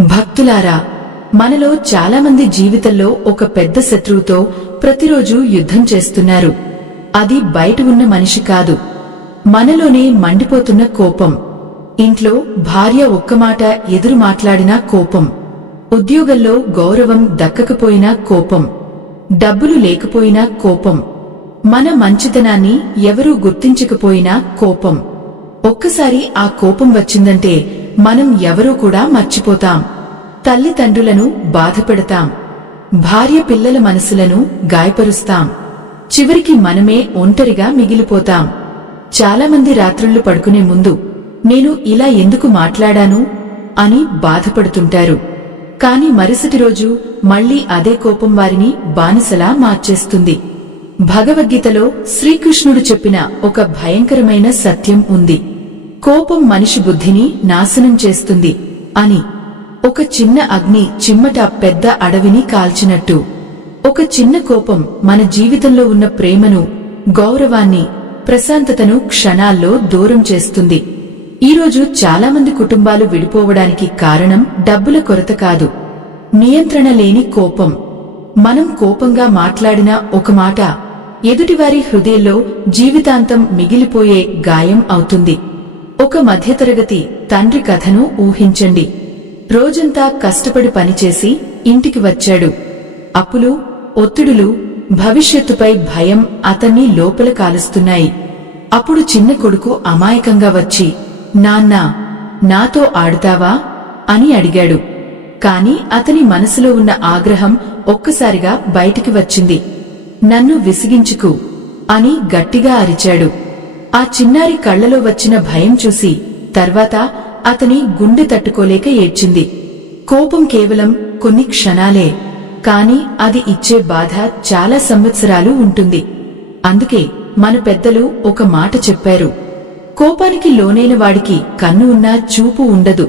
భక్తులారా, మనలో చాలామంది జీవితంలో ఒక పెద్ద శత్రువుతో ప్రతిరోజు యుద్ధం చేస్తున్నారు. అది బయట ఉన్న మనిషి కాదు, మనలోనే మండిపోతున్న కోపం. ఇంట్లో భార్య ఒక్క మాట ఎదురు మాట్లాడినా కోపం, ఉద్యోగంలో గౌరవం దక్కకపోయినా కోపం, డబ్బులు లేకపోయినా కోపం, మన మంచితనాన్ని ఎవరూ గుర్తించకపోయినా కోపం. ఒక్కసారి ఆ కోపం వచ్చిందంటే మనం ఎవరూ కూడా మర్చిపోతాం. తల్లిదండ్రులను బాధపెడతాం, భార్య పిల్లల మనసులను గాయపరుస్తాం, చివరికి మనమే ఒంటరిగా మిగిలిపోతాం. చాలామంది రాత్రుళ్లు పడుకునే ముందు నేను ఇలా ఎందుకు మాట్లాడాను అని బాధపడుతుంటారు. కాని మరుసటి రోజు మళ్లీ అదే కోపం వారిని బానిసలా మార్చేస్తుంది. భగవద్గీతలో శ్రీకృష్ణుడు చెప్పిన ఒక భయంకరమైన సత్యం ఉంది. కోపం మనిషి బుద్ధిని నాశనం చేస్తుంది అని. ఒక చిన్న అగ్ని చిమ్మట పెద్ద అడవిని కాల్చినట్టు ఒక చిన్న కోపం మన జీవితంలో ఉన్న ప్రేమను, గౌరవాన్ని, ప్రశాంతతను క్షణాల్లో దూరం చేస్తుంది. ఈరోజు చాలామంది కుటుంబాలు విడిపోవడానికి కారణం డబ్బుల కొరత కాదు, నియంత్రణ లేని కోపం. మనం కోపంగా మాట్లాడిన ఒక మాట ఎదుటివారి హృదయంలో జీవితాంతం మిగిలిపోయే గాయం అవుతుంది. ఒక మధ్యతరగతి తండ్రి కథను ఊహించండి. రోజంతా కష్టపడి పనిచేసి ఇంటికి వచ్చాడు. అప్పులు, ఒత్తిడులు, భవిష్యత్తుపై భయం అతన్ని లోపల కాలుస్తున్నాయి. అప్పుడు చిన్న కొడుకు అమాయకంగా వచ్చి, నాన్నా, నాతో ఆడుతావా అని అడిగాడు. కాని అతని మనసులో ఉన్న ఆగ్రహం ఒక్కసారిగా బయటికి వచ్చింది. నన్ను విసిగించుకు అని గట్టిగా అరిచాడు. ఆ చిన్నారి కళ్లలో వచ్చిన భయం చూసి తర్వాత అతని గుండె తట్టుకోలేక ఏడ్చింది. కోపం కేవలం కొన్ని క్షణాలే, కాని అది ఇచ్చే బాధ చాలా సంవత్సరాలు ఉంటుంది. అందుకే మన పెద్దలు ఒక మాట చెప్పారు, కోపానికి లోనైన వాడికి కన్ను ఉన్నా చూపు ఉండదు.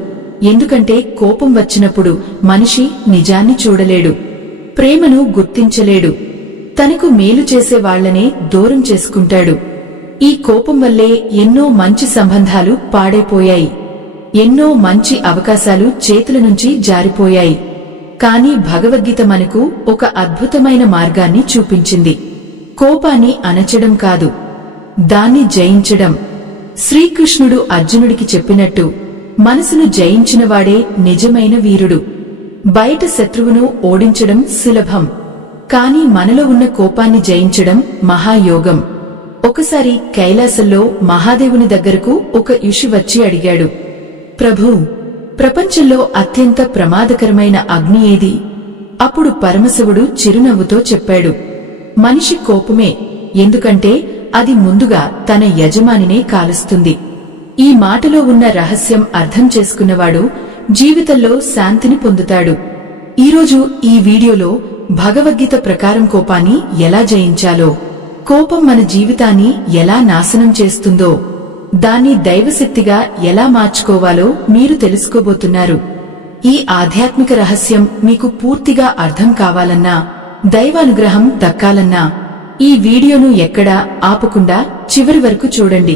ఎందుకంటే కోపం వచ్చినప్పుడు మనిషి నిజాన్ని చూడలేడు, ప్రేమను గుర్తించలేడు, తనకు మేలు చేసే వాళ్లనే దూరం చేసుకుంటాడు. ఈ కోపం వల్లే ఎన్నో మంచి సంబంధాలు పాడైపోయాయి, ఎన్నో మంచి అవకాశాలు చేతుల నుంచి జారిపోయాయి. కాని భగవద్గీత మనకు ఒక అద్భుతమైన మార్గాన్ని చూపించింది. కోపాన్ని అణచడం కాదు, దాన్ని జయించడం. శ్రీకృష్ణుడు అర్జునుడికి చెప్పినట్టు మనసును జయించినవాడే నిజమైన వీరుడు. బయట శత్రువును ఓడించడం సులభం, కాని మనలో ఉన్న కోపాన్ని జయించడం మహాయోగం. ఒకసారి కైలాసంలో మహాదేవుని దగ్గరకు ఒక ఋషి వచ్చి అడిగాడు, ప్రభూ, ప్రపంచంలో అత్యంత ప్రమాదకరమైన అగ్ని ఏది? అప్పుడు పరమశివుడు చిరునవ్వుతో చెప్పాడు, మనిషి కోపమే. ఎందుకంటే అది ముందుగా తన యజమానినే కాలుస్తుంది. ఈ మాటలో ఉన్న రహస్యం అర్థం చేసుకున్నవాడు జీవితంలో శాంతిని పొందుతాడు. ఈరోజు ఈ వీడియోలో భగవద్గీత ప్రకారం కోపాన్ని ఎలా జయించాలో, కోపం మన జీవితాన్ని ఎలా నాశనం చేస్తుందో, దాన్ని దైవశక్తిగా ఎలా మార్చుకోవాలో మీరు తెలుసుకోబోతున్నారు. ఈ ఆధ్యాత్మిక రహస్యం మీకు పూర్తిగా అర్థం కావాలన్నా, దైవానుగ్రహం దక్కాలన్నా ఈ వీడియోను ఎక్కడా ఆపకుండా చివరి వరకు చూడండి.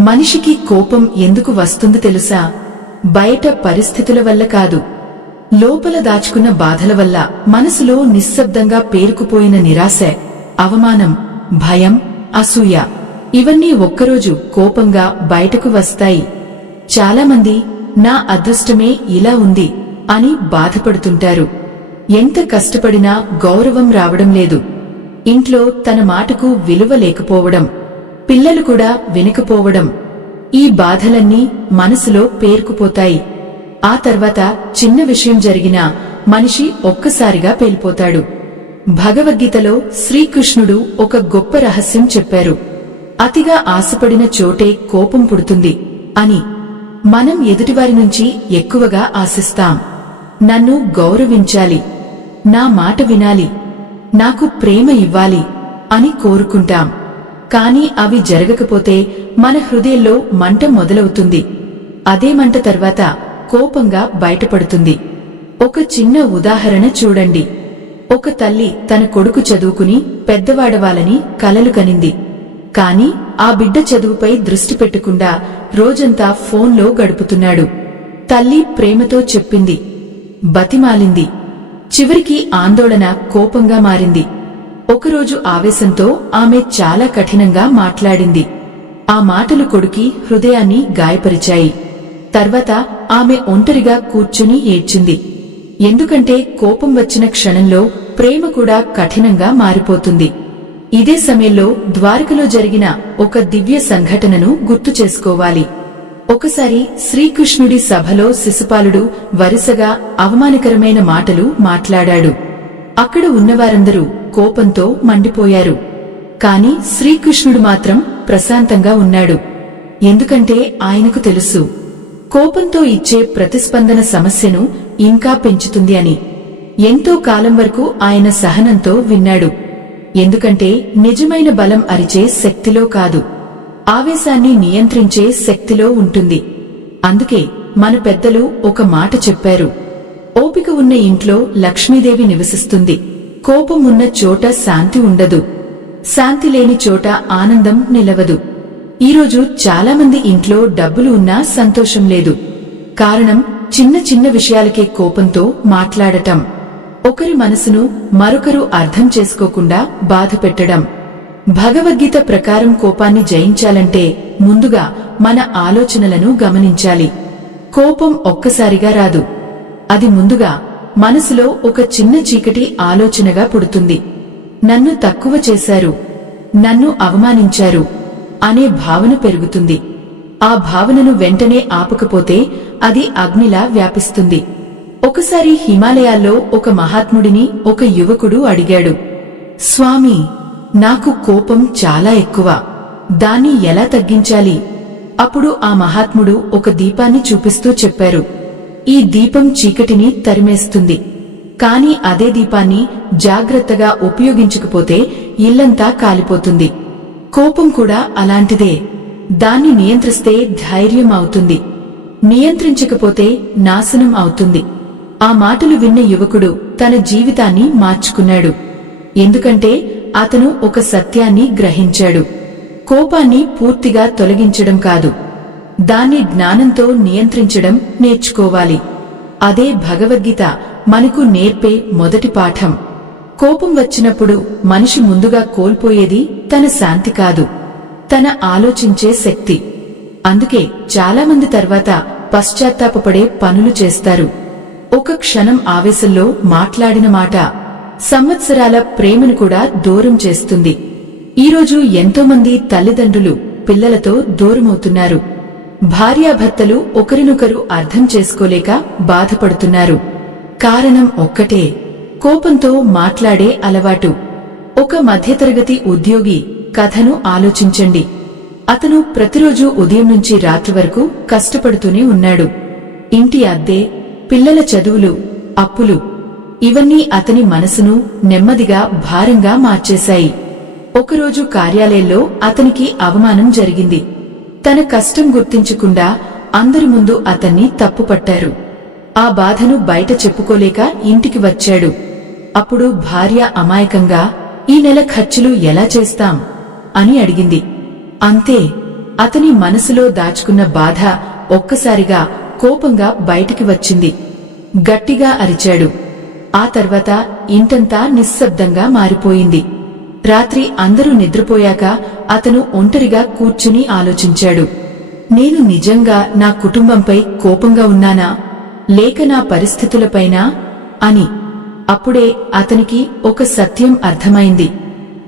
మనిషికి కోపం ఎందుకు వస్తుందో తెలుసా? బయట పరిస్థితుల వల్ల కాదు, లోపల దాచుకున్న బాధల వల్ల. మనసులో నిశ్శబ్దంగా పేరుకుపోయిన నిరాశ, అవమానం, భయం, అసూయ, ఇవన్నీ ఒక్కరోజు కోపంగా బయటకు వస్తాయి. చాలామంది నా అదృష్టమే ఇలా ఉంది అని బాధపడుతుంటారు. ఎంత కష్టపడినా గౌరవం రావడం లేదు, ఇంట్లో తన మాటకు విలువ లేకపోవడం, పిల్లలు కూడా వినకపోవడం. ఈ బాధలన్నీ మనసులో పేరుకుపోతాయి. ఆ తర్వాత చిన్న విషయం జరిగినా మనిషి ఒక్కసారిగా పేలిపోతాడు. భగవద్గీతలో శ్రీకృష్ణుడు ఒక గొప్ప రహస్యం చెప్పారు, అతిగా ఆశపడిన చోటే కోపం పుడుతుంది అని. మనం ఎదుటివారి నుంచి ఎక్కువగా ఆశిస్తాం. నన్ను గౌరవించాలి, నా మాట వినాలి, నాకు ప్రేమ ఇవ్వాలి అని కోరుకుంటాం. కాని అవి జరగకపోతే మన హృదయంలో మంట మొదలవుతుంది. అదే మంట తర్వాత కోపంగా బయటపడుతుంది. ఒక చిన్న ఉదాహరణ చూడండి. ఒక తల్లి తన కొడుకు చదువుకుని పెద్దవాడవాలని కలలు కనింది. కాని ఆ బిడ్డ చదువుపై దృష్టి పెట్టకుండా రోజంతా ఫోన్లో గడుపుతున్నాడు. తల్లి ప్రేమతో చెప్పింది, బతిమాలింది. చివరికి ఆందోళన కోపంగా మారింది. ఒకరోజు ఆవేశంతో ఆమె చాలా కఠినంగా మాట్లాడింది. ఆ మాటలు కొడుకి హృదయాన్ని గాయపరిచాయి. తర్వాత ఆమె ఒంటరిగా కూర్చుని ఏడ్చింది. ఎందుకంటే కోపం వచ్చిన క్షణంలో ప్రేమ కూడా కఠినంగా మారిపోతుంది. ఇదే సమయంలో ద్వారకలో జరిగిన ఒక దివ్య సంఘటనను గుర్తు చేసుకోవాలి. ఒకసారి శ్రీకృష్ణుడి సభలో శిశుపాలుడు వరుసగా అవమానకరమైన మాటలు మాట్లాడాడు. అక్కడ ఉన్నవారందరూ కోపంతో మండిపోయారు. కాని శ్రీకృష్ణుడు మాత్రం ప్రశాంతంగా ఉన్నాడు. ఎందుకంటే ఆయనకు తెలుసు, కోపంతో ఇచ్చే ప్రతిస్పందన సమస్యను ఇంకా పెంచుతుంది అని. ఎంతో కాలం వరకు ఆయన సహనంతో విన్నాడు. ఎందుకంటే నిజమైన బలం అరిచే శక్తిలో కాదు, ఆవేశాన్ని నియంత్రించే శక్తిలో ఉంటుంది. అందుకే మన పెద్దలు ఒక మాట చెప్పారు, ఓపిక ఉన్న ఇంట్లో లక్ష్మీదేవి నివసిస్తుంది, కోపం ఉన్న చోట శాంతి ఉండదు, శాంతి లేని చోట ఆనందం నిలవదు. ఈరోజు చాలామంది ఇంట్లో డబ్బులు ఉన్నా సంతోషం లేదు. కారణం చిన్న చిన్న విషయాలకే కోపంతో మాట్లాడటం, ఒకరి మనసును మరొకరు అర్థం చేసుకోకుండా బాధ పెట్టడం. భగవద్గీత ప్రకారం కోపాన్ని జయించాలంటే ముందుగా మన ఆలోచనలను గమనించాలి. కోపం ఒక్కసారిగా రాదు. అది ముందుగా మనసులో ఒక చిన్న చీకటి ఆలోచనగా పుడుతుంది. నన్ను తక్కువ చేశారు, నన్ను అవమానించారు అనే భావన పెరుగుతుంది. ఆ భావనను వెంటనే ఆపకపోతే అది అగ్నిలా వ్యాపిస్తుంది. ఒకసారి హిమాలయాల్లో ఒక మహాత్ముడిని ఒక యువకుడు అడిగాడు, స్వామీ, నాకు కోపం చాలా ఎక్కువ, దాన్ని ఎలా తగ్గించాలి? అప్పుడు ఆ మహాత్ముడు ఒక దీపాన్ని చూపిస్తూ చెప్పారు, ఈ దీపం చీకటిని తరిమేస్తుంది. కాని అదే దీపాన్ని జాగ్రత్తగా ఉపయోగించకపోతే ఇల్లంతా కాలిపోతుంది. కోపం కూడా అలాంటిదే. దాన్ని నియంత్రిస్తే ధైర్యం అవుతుంది, నియంత్రించకపోతే నాశనం అవుతుంది. ఆ మాటలు విన్న యువకుడు తన జీవితాన్ని మార్చుకున్నాడు. ఎందుకంటే అతను ఒక సత్యాన్ని గ్రహించాడు, కోపాన్ని పూర్తిగా తొలగించడం కాదు, దాన్ని జ్ఞానంతో నియంత్రించడం నేర్చుకోవాలి. అదే భగవద్గీత మనకు నేర్పే మొదటి పాఠం. కోపం వచ్చినప్పుడు మనిషి ముందుగా కోల్పోయేది తన శాంతి కాదు, తన ఆలోచించే శక్తి. అందుకే చాలామంది తర్వాత పశ్చాత్తాపపడే పనులు చేస్తారు. ఒక క్షణం ఆవేశంలో మాట్లాడిన మాట సంవత్సరాల ప్రేమను కూడా దూరం చేస్తుంది. ఈరోజు ఎంతోమంది తల్లిదండ్రులు పిల్లలతో దూరమవుతున్నారు. భార్యాభర్తలు ఒకరినొకరు అర్థం చేసుకోలేక బాధపడుతున్నారు. కారణం ఒక్కటే, కోపంతో మాట్లాడే అలవాటు. ఒక మధ్యతరగతి ఉద్యోగి కథను ఆలోచించండి. అతను ప్రతిరోజు ఉదయం నుంచి రాత్రి వరకు కష్టపడుతూనే ఉన్నాడు. ఇంటి అద్దె, పిల్లల చదువులు, అప్పులు, ఇవన్నీ అతని మనసును నెమ్మదిగా భారంగా మార్చేశాయి. ఒకరోజు కార్యాలయంలో అతనికి అవమానం జరిగింది. తన కష్టం గుర్తించకుండా అందరి ముందు అతన్ని తప్పుపట్టారు. ఆ బాధను బయట చెప్పుకోలేక ఇంటికి వచ్చాడు. అప్పుడు భార్య అమాయకంగా, ఈ నెల ఖర్చులు ఎలా చేస్తాం అని అడిగింది. అంతే, అతని మనసులో దాచుకున్న బాధ ఒక్కసారిగా కోపంగా బయటికి వచ్చింది. గట్టిగా అరిచాడు. ఆ తర్వాత ఇంటంతా నిశ్శబ్దంగా మారిపోయింది. రాత్రి అందరూ నిద్రపోయాక అతను ఒంటరిగా కూర్చుని ఆలోచించాడు, నేను నిజంగా నా కుటుంబంపై కోపంగా ఉన్నానా, లేక నా పరిస్థితులపైనా అని. అప్పుడే అతనికి ఒక సత్యం అర్థమైంది.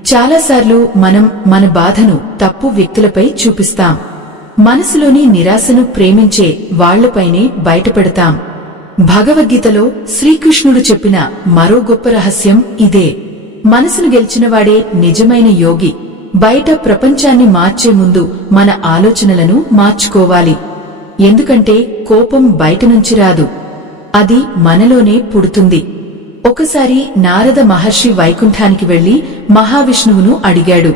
చాలాసార్లు మనం మన బాధను తప్పు వ్యక్తులపై చూపిస్తాం. మనసులోని నిరాశను ప్రేమించే వాళ్లపైనే బయటపెడతాం. భగవద్గీతలో శ్రీకృష్ణుడు చెప్పిన మరో గొప్ప రహస్యం ఇదే. మనసును గెలిచినవాడే నిజమైన యోగి. బయట ప్రపంచాన్ని మార్చే ముందు మన ఆలోచనలను మార్చుకోవాలి. ఎందుకంటే కోపం బయట నుంచి రాదు, అది మనలోనే పుడుతుంది. ఒకసారి నారద మహర్షి వైకుంఠానికి వెళ్లి మహావిష్ణువును అడిగాడు,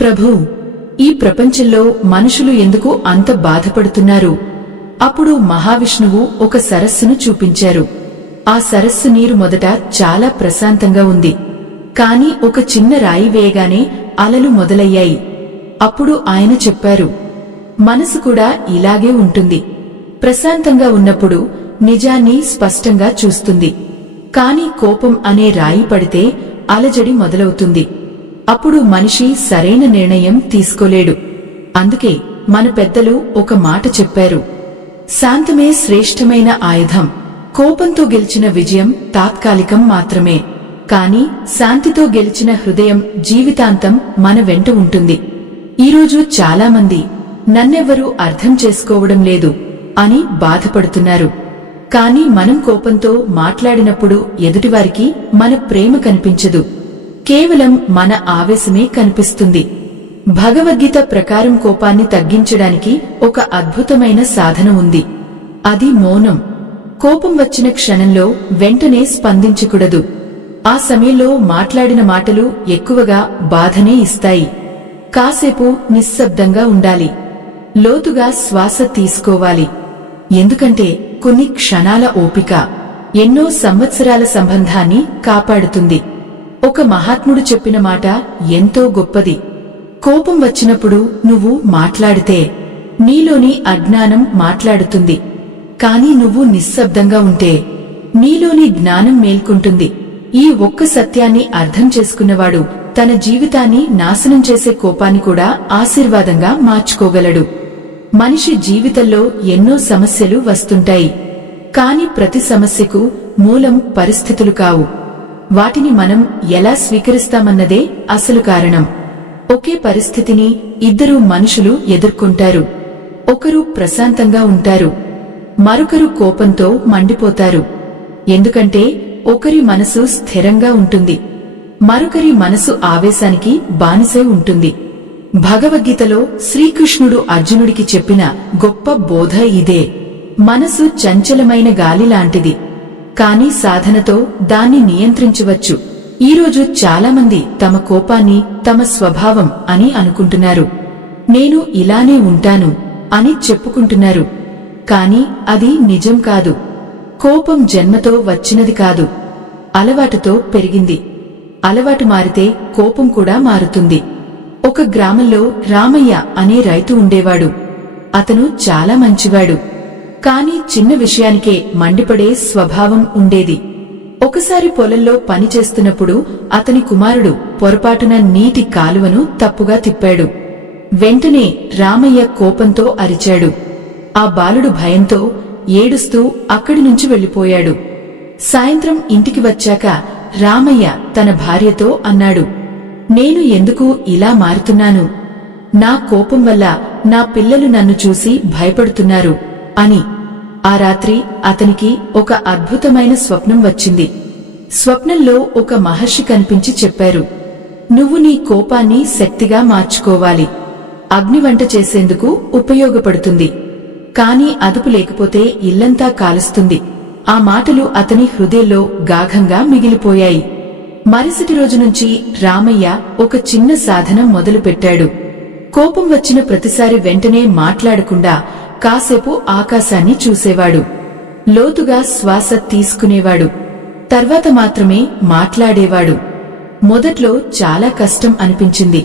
ప్రభూ, ఈ ప్రపంచంలో మనుషులు ఎందుకు అంత బాధపడుతున్నారు? అప్పుడు మహావిష్ణువు ఒక సరస్సును చూపించారు. ఆ సరస్సు నీరు మొదట చాలా ప్రశాంతంగా ఉంది. కాని ఒక చిన్న రాయి వేయగానే అలలు మొదలయ్యాయి. అప్పుడు ఆయన చెప్పారు, మనసు కూడా ఇలాగే ఉంటుంది. ప్రశాంతంగా ఉన్నప్పుడు నిజాన్ని స్పష్టంగా చూస్తుంది. కాని కోపం అనే రాయి పడితే అలజడి మొదలవుతుంది. అప్పుడు మనిషి సరైన నిర్ణయం తీసుకోలేడు. అందుకే మన పెద్దలు ఒక మాట చెప్పారు: శాంతమే శ్రేష్టమైన ఆయుధం. కోపంతో గెలిచిన విజయం తాత్కాలికం మాత్రమే, కాని శాంతితో గెలిచిన హృదయం జీవితాంతం మన వెంట ఉంటుంది. ఈరోజు చాలామంది నన్నెవ్వరూ అర్థం చేసుకోవడం లేదు అని బాధపడుతున్నారు. కాని మనం కోపంతో మాట్లాడినప్పుడు ఎదుటివారికి మన ప్రేమ కనిపించదు, కేవలం మన ఆవేశమే కనిపిస్తుంది. భగవద్గీత ప్రకారం కోపాన్ని తగ్గించడానికి ఒక అద్భుతమైన సాధన ఉంది. అది మౌనం. కోపం వచ్చిన క్షణంలో వెంటనే స్పందించకూడదు. ఆ సమయంలో మాట్లాడిన మాటలు ఎక్కువగా బాధనే ఇస్తాయి. కాసేపు నిశ్శబ్దంగా ఉండాలి. లోతుగా శ్వాస తీసుకోవాలి. ఎందుకంటే కొన్ని క్షణాల ఓపిక ఎన్నో సంవత్సరాల సంబంధాన్ని కాపాడుతుంది. ఒక మహాత్ముడు చెప్పిన మాట ఎంతో గొప్పది: కోపం వచ్చినప్పుడు నువ్వు మాట్లాడితే నీలోని అజ్ఞానం మాట్లాడుతుంది, కాని నువ్వు నిశ్శబ్దంగా ఉంటే నీలోని జ్ఞానం మేల్కొంటుంది. ఈ ఒక్క సత్యాన్ని అర్థం చేసుకున్నవాడు తన జీవితాన్ని నాశనం చేసే కోపాన్ని కూడా ఆశీర్వాదంగా మార్చుకోగలడు. మనిషి జీవితంలో ఎన్నో సమస్యలు వస్తుంటాయి, కాని ప్రతి సమస్యకు మూలం పరిస్థితులు కావు. వాటిని మనం ఎలా స్వీకరిస్తామన్నదే అసలు కారణం. ఒకే పరిస్థితిని ఇద్దరు మనుషులు ఎదుర్కొంటారు. ఒకరు ప్రశాంతంగా ఉంటారు, మరొకరు కోపంతో మండిపోతారు. ఎందుకంటే ఒకరి మనసు స్థిరంగా ఉంటుంది, మరొకరి మనసు ఆవేశానికి బానిసై ఉంటుంది. భగవద్గీతలో శ్రీకృష్ణుడు అర్జునుడికి చెప్పిన గొప్ప బోధ ఇదే: మనసు చంచలమైన గాలి లాంటిది, కాని సాధనతో దాన్ని నియంత్రించవచ్చు. ఈరోజు చాలామంది తమ కోపాన్ని తమ స్వభావం అని అనుకుంటున్నారు. నేను ఇలానే ఉంటాను అని చెప్పుకుంటున్నారు, కాని అది నిజం కాదు. కోపం జన్మతో వచ్చినది కాదు, అలవాటుతో పెరిగింది. అలవాటు మారితే కోపం కూడా మారుతుంది. ఒక గ్రామంలో రామయ్య అనే రైతు ఉండేవాడు. అతను చాలా మంచివాడు, కాని చిన్న విషయానికే మండిపడే స్వభావం ఉండేది. ఒకసారి పొలంలో పనిచేస్తున్నప్పుడు అతని కుమారుడు పొరపాటున నీటి కాలువను తప్పుగా తిప్పాడు. వెంటనే రామయ్య కోపంతో అరిచాడు. ఆ బాలుడు భయంతో ఏడుస్తూ అక్కడి నుంచి వెళ్లిపోయాడు. సాయంత్రం ఇంటికి వచ్చాక రామయ్య తన భార్యతో అన్నాడు: నేను ఎందుకు ఇలా మారుతున్నాను? నా కోపం వల్ల నా పిల్లలు నన్ను చూసి భయపడుతున్నారు అని. ఆ రాత్రి అతనికి ఒక అద్భుతమైన స్వప్నం వచ్చింది. స్వప్నంలో ఒక మహర్షి కనిపించి చెప్పారు: నువ్వు నీ కోపాన్ని శక్తిగా మార్చుకోవాలి. అగ్ని వంట చేసేందుకు ఉపయోగపడుతుంది, కాని అదుపు లేకపోతే ఇల్లంతా కాలుస్తుంది. ఆ మాటలు అతని హృదయంలో గాఢంగా మిగిలిపోయాయి. మరుసటి రోజు నుంచి రామయ్య ఒక చిన్న సాధన మొదలుపెట్టాడు. కోపం వచ్చిన ప్రతిసారి వెంటనే మాట్లాడకుండా కాసేపు ఆకాశాన్ని చూసేవాడు. లోతుగా శ్వాస తీసుకునేవాడు. తర్వాత మాత్రమే మాట్లాడేవాడు. మొదట్లో చాలా కష్టం అనిపించింది,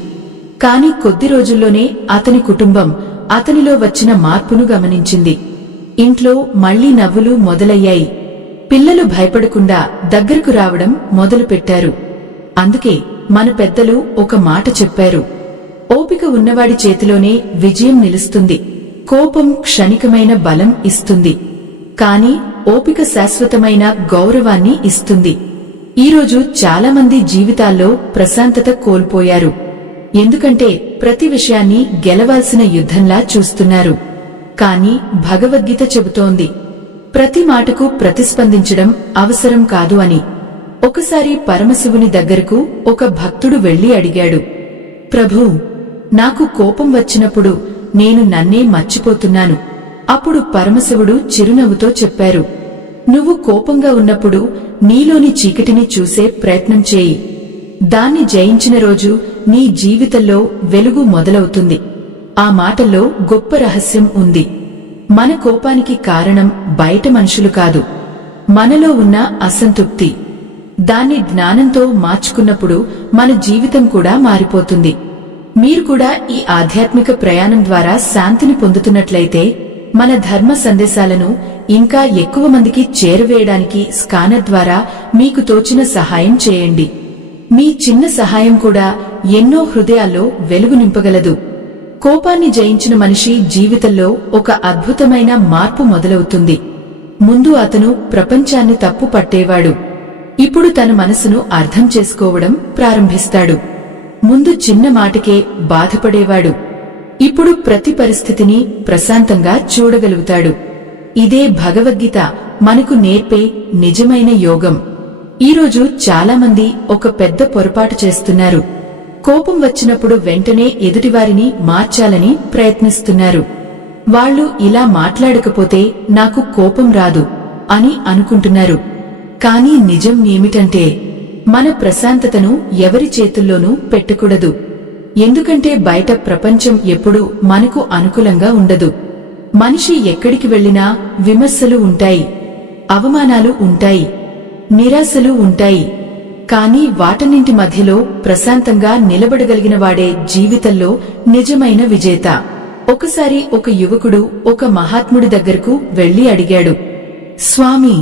కాని కొద్ది రోజుల్లోనే అతని కుటుంబం అతనిలో వచ్చిన మార్పును గమనించింది. ఇంట్లో మళ్లీ నవ్వులు మొదలయ్యాయి. పిల్లలు భయపడకుండా దగ్గరకు రావడం మొదలుపెట్టారు. అందుకే మన పెద్దలు ఒక మాట చెప్పారు: ఓపిక ఉన్నవాడి చేతిలోనే విజయం నిలుస్తుంది. కోపం క్షణికమైన బలం ఇస్తుంది, కాని ఓపిక శాశ్వతమైన గౌరవాన్ని ఇస్తుంది. ఈరోజు చాలామంది జీవితాల్లో ప్రశాంతత కోల్పోయారు. ఎందుకంటే ప్రతి విషయాన్ని గెలవాల్సిన యుద్ధంలా చూస్తున్నారు. కాని భగవద్గీత చెబుతోంది: ప్రతి మాటకు ప్రతిస్పందించడం అవసరం కాదు అని. ఒకసారి పరమశివుని దగ్గరకు ఒక భక్తుడు వెళ్లి అడిగాడు: ప్రభూ, నాకు కోపం వచ్చినప్పుడు నేను నన్నే మర్చిపోతున్నాను. అప్పుడు పరమశివుడు చిరునవ్వుతో చెప్పారు: నువ్వు కోపంగా ఉన్నప్పుడు నీలోని చీకటిని చూసే ప్రయత్నం చేయి. దాన్ని జయించిన రోజు నీ జీవితంలో వెలుగు మొదలవుతుంది. ఆ మాటల్లో గొప్ప రహస్యం ఉంది. మన కోపానికి కారణం బయట మనుషులు కాదు, మనలో ఉన్న అసంతృప్తి. దాన్ని జ్ఞానంతో మార్చుకున్నప్పుడు మన జీవితం కూడా మారిపోతుంది. మీరు కూడా ఈ ఆధ్యాత్మిక ప్రయాణం ద్వారా శాంతిని పొందుతున్నట్లయితే మన ధర్మ సందేశాలను ఇంకా ఎక్కువ మందికి చేరవేయడానికి స్కానర్ ద్వారా మీకు తోచిన సహాయం చేయండి. మీ చిన్న సహాయం కూడా ఎన్నో హృదయాల్లో వెలుగు నింపగలదు. కోపాన్ని జయించిన మనిషి జీవితంలో ఒక అద్భుతమైన మార్పు మొదలవుతుంది. ముందు అతను ప్రపంచాన్ని తప్పు పట్టేవాడు. ఇప్పుడు తన మనసును అర్థం చేసుకోవడం ప్రారంభిస్తాడు. ముందు చిన్న మాటకే బాధపడేవాడు. ఇప్పుడు ప్రతి పరిస్థితిని ప్రశాంతంగా చూడగలుగుతాడు. ఇదే భగవద్గీత మనకు నేర్పే నిజమైన యోగం. ఈరోజు చాలామంది ఒక పెద్ద పొరపాటు చేస్తున్నారు. కోపం వచ్చినప్పుడు వెంటనే ఎదుటివారిని మార్చాలని ప్రయత్నిస్తున్నారు. వాళ్ళు ఇలా మాట్లాడకపోతే నాకు కోపం రాదు అని అనుకుంటున్నారు. కానీ నిజం ఏమిటంటే మన ప్రశాంతతను ఎవరి చేతుల్లోనూ పెట్టకూడదు. ఎందుకంటే బయట ప్రపంచం ఎప్పుడూ మనకు అనుకూలంగా ఉండదు. మనిషి ఎక్కడికి వెళ్లినా విమర్శలు ఉంటాయి, అవమానాలు ఉంటాయి, నిరాశలు ఉంటాయి. కానీ వాటన్నింటి మధ్యలో ప్రశాంతంగా నిలబడగలిగిన వాడే జీవితంలో నిజమైన విజేత. ఒకసారి ఒక యువకుడు ఒక మహాత్ముడి దగ్గరకు వెళ్లి అడిగాడు, స్వామీ,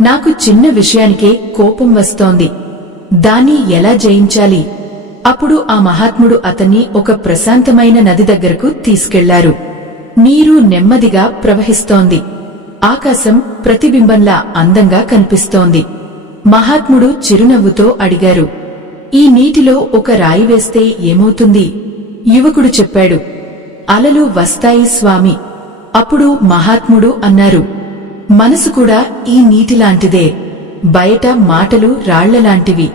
నాకు చిన్న విషయానికే కోపం వస్తోంది. దాన్ని ఎలా జయించాలి? అప్పుడు ఆ మహాత్ముడు అతన్ని ఒక ప్రశాంతమైన నది దగ్గరకు తీసుకెళ్లారు. నీరు నెమ్మదిగా ప్రవహిస్తోంది. ఆకాశం ప్రతిబింబంలా అందంగా కనిపిస్తోంది. మహాత్ముడు చిరునవ్వుతో అడిగారు, ఈ నీటిలో ఒక రాయి వేస్తే ఏమవుతుంది? యువకుడు చెప్పాడు, అలలు వస్తాయి స్వామి. అప్పుడు మహాత్ముడు అన్నారు, మనసు కూడా ఈ నీటిలాంటిదే. బయట మాటలు రాళ్లలాంటివి,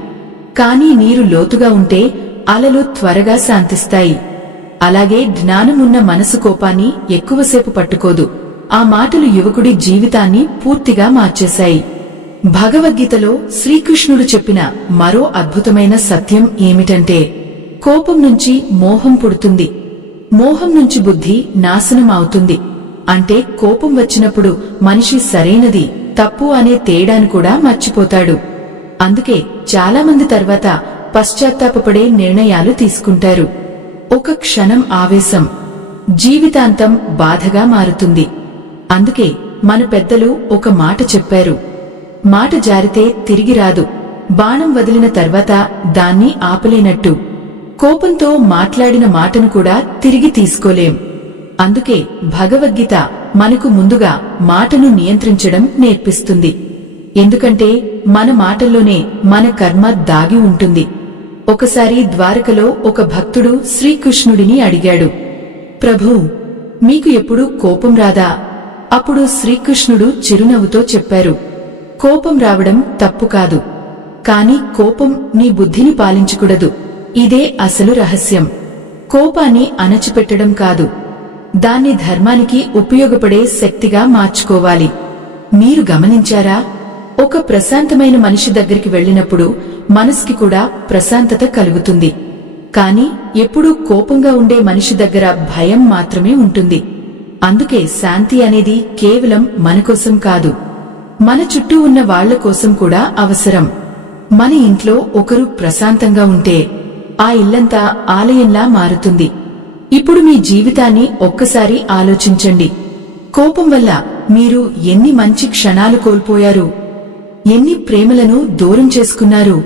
కానీ నీరు లోతుగా ఉంటే అలలు త్వరగా శాంతిస్తాయి. అలాగే జ్ఞానమున్న మనసు కోపాన్ని ఎక్కువసేపు పట్టుకోదు. ఆ మాటలు యువకుడి జీవితాన్ని పూర్తిగా మార్చేశాయి. భగవద్గీతలో శ్రీకృష్ణుడు చెప్పిన మరో అద్భుతమైన సత్యం ఏమిటంటే, కోపం నుంచి మోహం పుడుతుంది, మోహం నుంచి బుద్ధి నాశనం అవుతుంది. అంటే కోపం వచ్చినప్పుడు మనిషి సరైనది తప్పు అనే తేడాను కూడా మర్చిపోతాడు. అందుకే చాలామంది తర్వాత పశ్చాత్తాపపడే నిర్ణయాలు తీసుకుంటారు. ఒక క్షణం ఆవేశం జీవితాంతం బాధగా మారుతుంది. అందుకే మన పెద్దలు ఒక మాట చెప్పారు, మాట జారితే తిరిగి రాదు, బాణం వదిలిన తర్వాత దాన్ని ఆపలేనట్టు. కోపంతో మాట్లాడిన మాటను కూడా తిరిగి తీసుకోలేం. అందుకే భగవద్గీత మనకు ముందుగా మాటను నియంత్రించడం నేర్పిస్తుంది. ఎందుకంటే మన మాటల్లోనే మన కర్మ దాగి ఉంటుంది. ఒకసారి ద్వారకలో ఒక భక్తుడు శ్రీకృష్ణుడిని అడిగాడు, ప్రభూ, మీకు ఎప్పుడూ కోపం రాదా? అప్పుడు శ్రీకృష్ణుడు చిరునవ్వుతో చెప్పారు, కోపం రావడం తప్పు కాదు, కాని కోపం నీ బుద్ధిని పాలించకూడదు. ఇదే అసలు రహస్యం. కోపాన్ని అణచిపెట్టడం కాదు, దాన్ని ధర్మానికి ఉపయోగపడే శక్తిగా మార్చుకోవాలి. మీరు గమనించారా? ఒక ప్రశాంతమైన మనిషి దగ్గరికి వెళ్ళినప్పుడు మనసుకి కూడా ప్రశాంతత కలుగుతుంది. కాని ఎప్పుడూ కోపంగా ఉండే మనిషి దగ్గర భయం మాత్రమే ఉంటుంది. అందుకే శాంతి అనేది కేవలం మనకోసం కాదు, మన చుట్టూ ఉన్న వాళ్ల కోసం కూడా అవసరం. మన ఇంట్లో ఒకరు ప్రశాంతంగా ఉంటే ఆ ఇల్లంతా ఆలయంలా మారుతుంది. ఇప్పుడు మీ జీవితాన్ని ఒక్కసారి ఆలోచించండి. కోపం వల్ల మీరు ఎన్ని మంచి క్షణాలు కోల్పోయారు, ఎన్ని ప్రేమలను దూరం చేసుకున్నారు?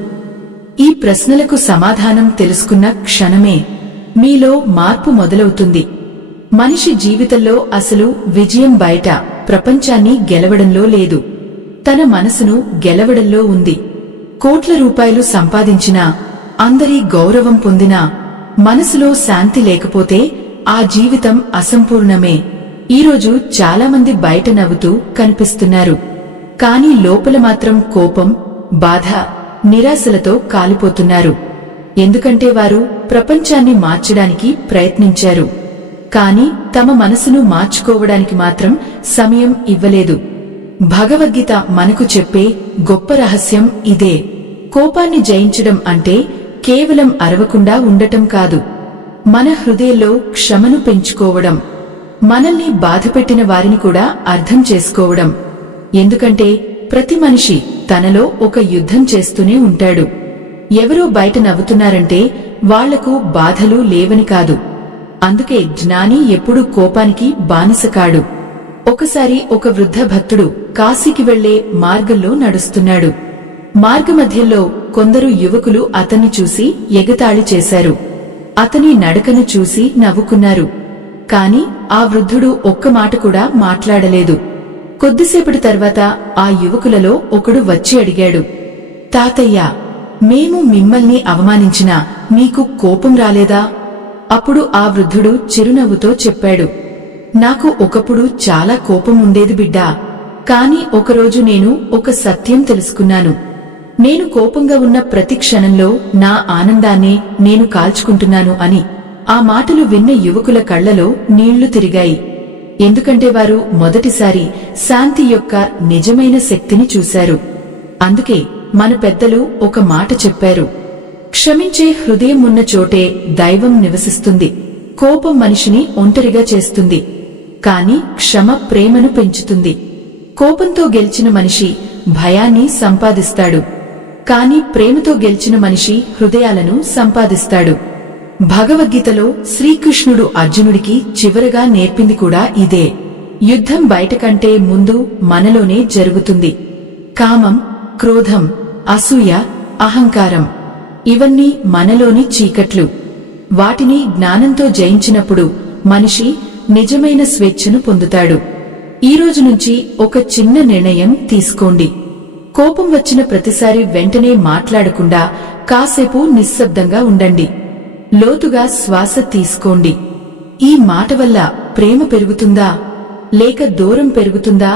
ఈ ప్రశ్నలకు సమాధానం తెలుసుకున్న క్షణమే మీలో మార్పు మొదలవుతుంది. మనిషి జీవితంలో అసలు విజయం బయట ప్రపంచాన్ని గెలవడంలో లేదు, తన మనసును గెలవడంలో ఉంది. కోట్ల రూపాయలు సంపాదించినా, అందరి గౌరవం పొందినా, మనసులో శాంతి లేకపోతే ఆ జీవితం అసంపూర్ణమే. ఈరోజు చాలామంది బయట నవ్వుతూ కనిపిస్తున్నారు, కానీ లోపల మాత్రం కోపం, బాధ, నిరాశలతో కాలిపోతున్నారు. ఎందుకంటే వారు ప్రపంచాన్ని మార్చడానికి ప్రయత్నించారు, కాని తమ మనసును మార్చుకోవడానికి మాత్రం సమయం ఇవ్వలేదు. భగవద్గీత మనకు చెప్పే గొప్ప రహస్యం ఇదే. కోపాన్ని జయించడం అంటే కేవలం అరవకుండా ఉండటం కాదు, మన హృదయంలో క్షమను పెంచుకోవడం, మనల్ని బాధపెట్టిన వారిని కూడా అర్థం చేసుకోవడం. ఎందుకంటే ప్రతి మనిషి తనలో ఒక యుద్ధం చేస్తూనే ఉంటాడు. ఎవరో బయట నవ్వుతున్నారంటే వాళ్లకు బాధలు లేవని కాదు. అందుకే జ్ఞాని ఎప్పుడూ కోపానికి బానిస కాడు. ఒకసారి ఒక వృద్ధ భక్తుడు కాశీకి వెళ్లే మార్గంలో నడుస్తున్నాడు. మార్గమధ్యంలో కొందరు యువకులు అతన్ని చూసి ఎగతాళి చేశారు. అతని నడకను చూసి నవ్వుకున్నారు. కాని ఆ వృద్ధుడు ఒక్క మాట కూడా మాట్లాడలేదు. కొద్దిసేపటి తర్వాత ఆ యువకులలో ఒకడు వచ్చి అడిగాడు, తాతయ్యా, మేము మిమ్మల్ని అవమానించినా మీకు కోపం రాలేదా? అప్పుడు ఆ వృద్ధుడు చిరునవ్వుతో చెప్పాడు, నాకు ఒకప్పుడు చాలా కోపం ఉండేది బిడ్డా. కాని ఒకరోజు నేను ఒక సత్యం తెలుసుకున్నాను. నేను కోపంగా ఉన్న ప్రతి క్షణంలో నా ఆనందాన్నే నేను కాల్చుకుంటున్నాను అని. ఆ మాటలు విన్న యువకుల కళ్లలో నీళ్లు తిరిగాయి. ఎందుకంటే వారు మొదటిసారి శాంతి యొక్క నిజమైన శక్తిని చూశారు. అందుకే మన పెద్దలు ఒక మాట చెప్పారు, క్షమించే హృదయం ఉన్న చోటే దైవం నివసిస్తుంది. కోపం మనిషిని ఒంటరిగా చేస్తుంది, కాని క్షమ ప్రేమను పెంచుతుంది. కోపంతో గెలిచిన మనిషి భయాన్ని సంపాదిస్తాడు, కాని ప్రేమతో గెలిచిన మనిషి హృదయాలను సంపాదిస్తాడు. భగవద్గీతలో శ్రీకృష్ణుడు అర్జునుడికి చివరగా నేర్పింది కూడా ఇదే. యుద్ధం బయటకంటే ముందు మనలోనే జరుగుతుంది. కామం, క్రోధం, అసూయ, అహంకారం ఇవన్నీ మనలోని చీకట్లు. వాటిని జ్ఞానంతో జయించినప్పుడు మనిషి నిజమైన స్వేచ్ఛను పొందుతాడు. ఈ రోజు నుంచి ఒక చిన్న నిర్ణయం తీసుకోండి. కోపం వచ్చిన ప్రతిసారి వెంటనే మాట్లాడకుండా కాసేపు నిశ్శబ్దంగా ఉండండి. లోతుగా శ్వాస తీసుకోండి. ఈ మాట వల్ల ప్రేమ పెరుగుతుందా లేక దూరం పెరుగుతుందా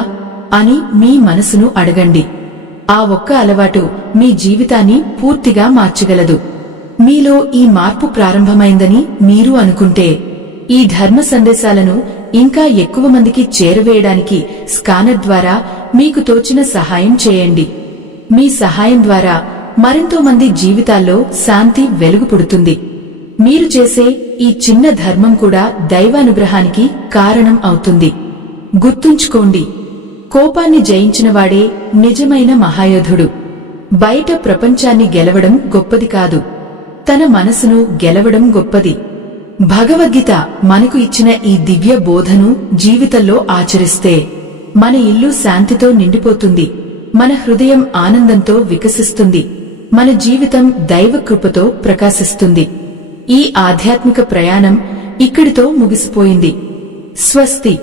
అని మీ మనసును అడగండి. ఆ ఒక్క అలవాటు మీ జీవితాన్ని పూర్తిగా మార్చగలదు. మీలో ఈ మార్పు ప్రారంభమైందని మీరు అనుకుంటే ఈ ధర్మ సందేశాలను ఇంకా ఎక్కువ మందికి చేరవేయడానికి స్కానర్ ద్వారా మీకు తోచిన సహాయం చేయండి. మీ సహాయం ద్వారా మరెంతో మంది జీవితాల్లో శాంతి వెలుగు పుడుతుంది. మీరు చేసే ఈ చిన్న ధర్మం కూడా దైవానుగ్రహానికి కారణం అవుతుంది. గుర్తుంచుకోండి, కోపాన్ని జయించినవాడే నిజమైన మహాయోధుడు. బయట ప్రపంచాన్ని గెలవడం గొప్పది కాదు, తన మనసును గెలవడం గొప్పది. భగవద్గీత మనకు ఇచ్చిన ఈ దివ్య బోధను జీవితంలో ఆచరిస్తే మన ఇల్లు శాంతితో నిండిపోతుంది, మన హృదయం ఆనందంతో వికసిస్తుంది, మన జీవితం దైవ కృపతో ప్రకాశిస్తుంది. ఈ ఆధ్యాత్మిక ప్రయాణం ఇక్కడితో ముగిసిపోయింది. స్వస్తి.